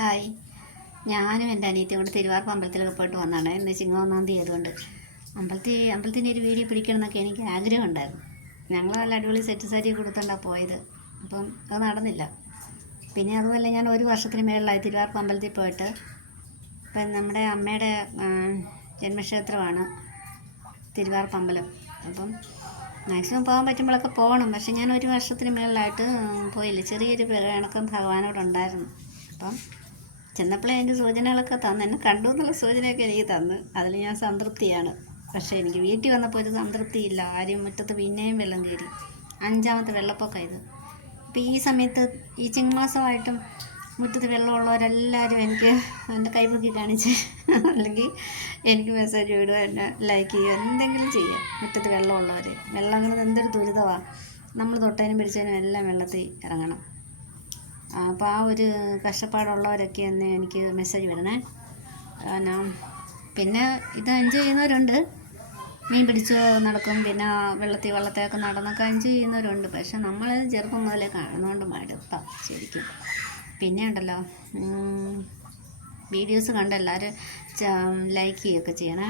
Hi. ഞാനും എൻ്റെ അനിയത്തിയും കൂടെ തിരുവാർപ്പ് അമ്പലത്തിലൊക്കെ പോയിട്ട് വന്നതാണ്. ഇന്ന് ചിങ്ങ തീയതി ആയതുകൊണ്ട് അമ്പലത്തിൻ്റെ ഒരു വീഡിയോ പിടിക്കണം എന്നൊക്കെ എനിക്ക് ആഗ്രഹം ഉണ്ടായിരുന്നു. ഞങ്ങൾ നല്ല അടിപൊളി സെറ്റ് സാരി കൊടുത്തോണ്ടാണ് പോയത്. അപ്പം അത് നടന്നില്ല. പിന്നെ അതുമല്ല, ഞാൻ ഒരു വർഷത്തിന് മേളിലായി തിരുവാർപ്പ് അമ്പലത്തിൽ പോയിട്ട്. ഇപ്പം നമ്മുടെ അമ്മയുടെ ജന്മക്ഷേത്രമാണ് തിരുവാർപ്പ് അമ്പലം. അപ്പം മാക്സിമം പോകാൻ പറ്റുമ്പോഴൊക്കെ പോകണം. പക്ഷെ ഞാൻ ഒരു വർഷത്തിന് മേളിലായിട്ട് പോയില്ല. ചെറിയൊരു ഇണക്കം ഭഗവാനോടുണ്ടായിരുന്നു. അപ്പം ചെന്നപ്പോഴേ അതിൻ്റെ സൂചനകളൊക്കെ തന്നു. എന്നെ കണ്ടു എന്നുള്ള സൂചനയൊക്കെ എനിക്ക് തന്നു. അതിൽ ഞാൻ സംതൃപ്തിയാണ്. പക്ഷേ എനിക്ക് വീട്ടിൽ വന്നപ്പോൾ ഒരു സംതൃപ്തിയില്ല. ആരും മുറ്റത്ത് പിന്നെയും വെള്ളം കയറി. 5ാമത്തെ വെള്ളപ്പൊക്കം ഇത്. അപ്പോൾ ഈ സമയത്ത് ഈ ചിങ്ങമാസമായിട്ടും മുറ്റത്ത് വെള്ളമുള്ളവരെല്ലാവരും എനിക്ക് എൻ്റെ കൈപൊക്കി കാണിച്ച് അല്ലെങ്കിൽ എനിക്ക് മെസ്സേജ് വിടുക, എന്നെ ലൈക്ക് ചെയ്യുക, എന്തെങ്കിലും ചെയ്യുക. മുറ്റത്ത് വെള്ളമുള്ളവർ, വെള്ളം എന്തൊരു ദുരിതമാണ്. നമ്മൾ തൊട്ടതിനും പിടിച്ചതിനും എല്ലാം വെള്ളത്തിൽ ഇറങ്ങണം. അപ്പോൾ ആ ഒരു കഷ്ടപ്പാടുള്ളവരൊക്കെ ഒന്ന് എനിക്ക് മെസ്സേജ് വിടണേ. പിന്നെ ഇത് എൻജോയ് ചെയ്യുന്നവരുണ്ട്. മീൻ പിടിച്ച് നടക്കും, പിന്നെ വള്ളത്തേക്ക് നടന്നൊക്കെ എൻജോയ് ചെയ്യുന്നവരുണ്ട്. പക്ഷെ നമ്മൾ ചെറുപ്പം മുതലേ കാണുന്നതുകൊണ്ട് മടുപ്പാണ് ശരിക്കും. പിന്നെ ഉണ്ടല്ലോ, വീഡിയോസ് കണ്ട് എല്ലാവരും ലൈക്ക് ചെയ്യുകയൊക്കെ ചെയ്യണേ.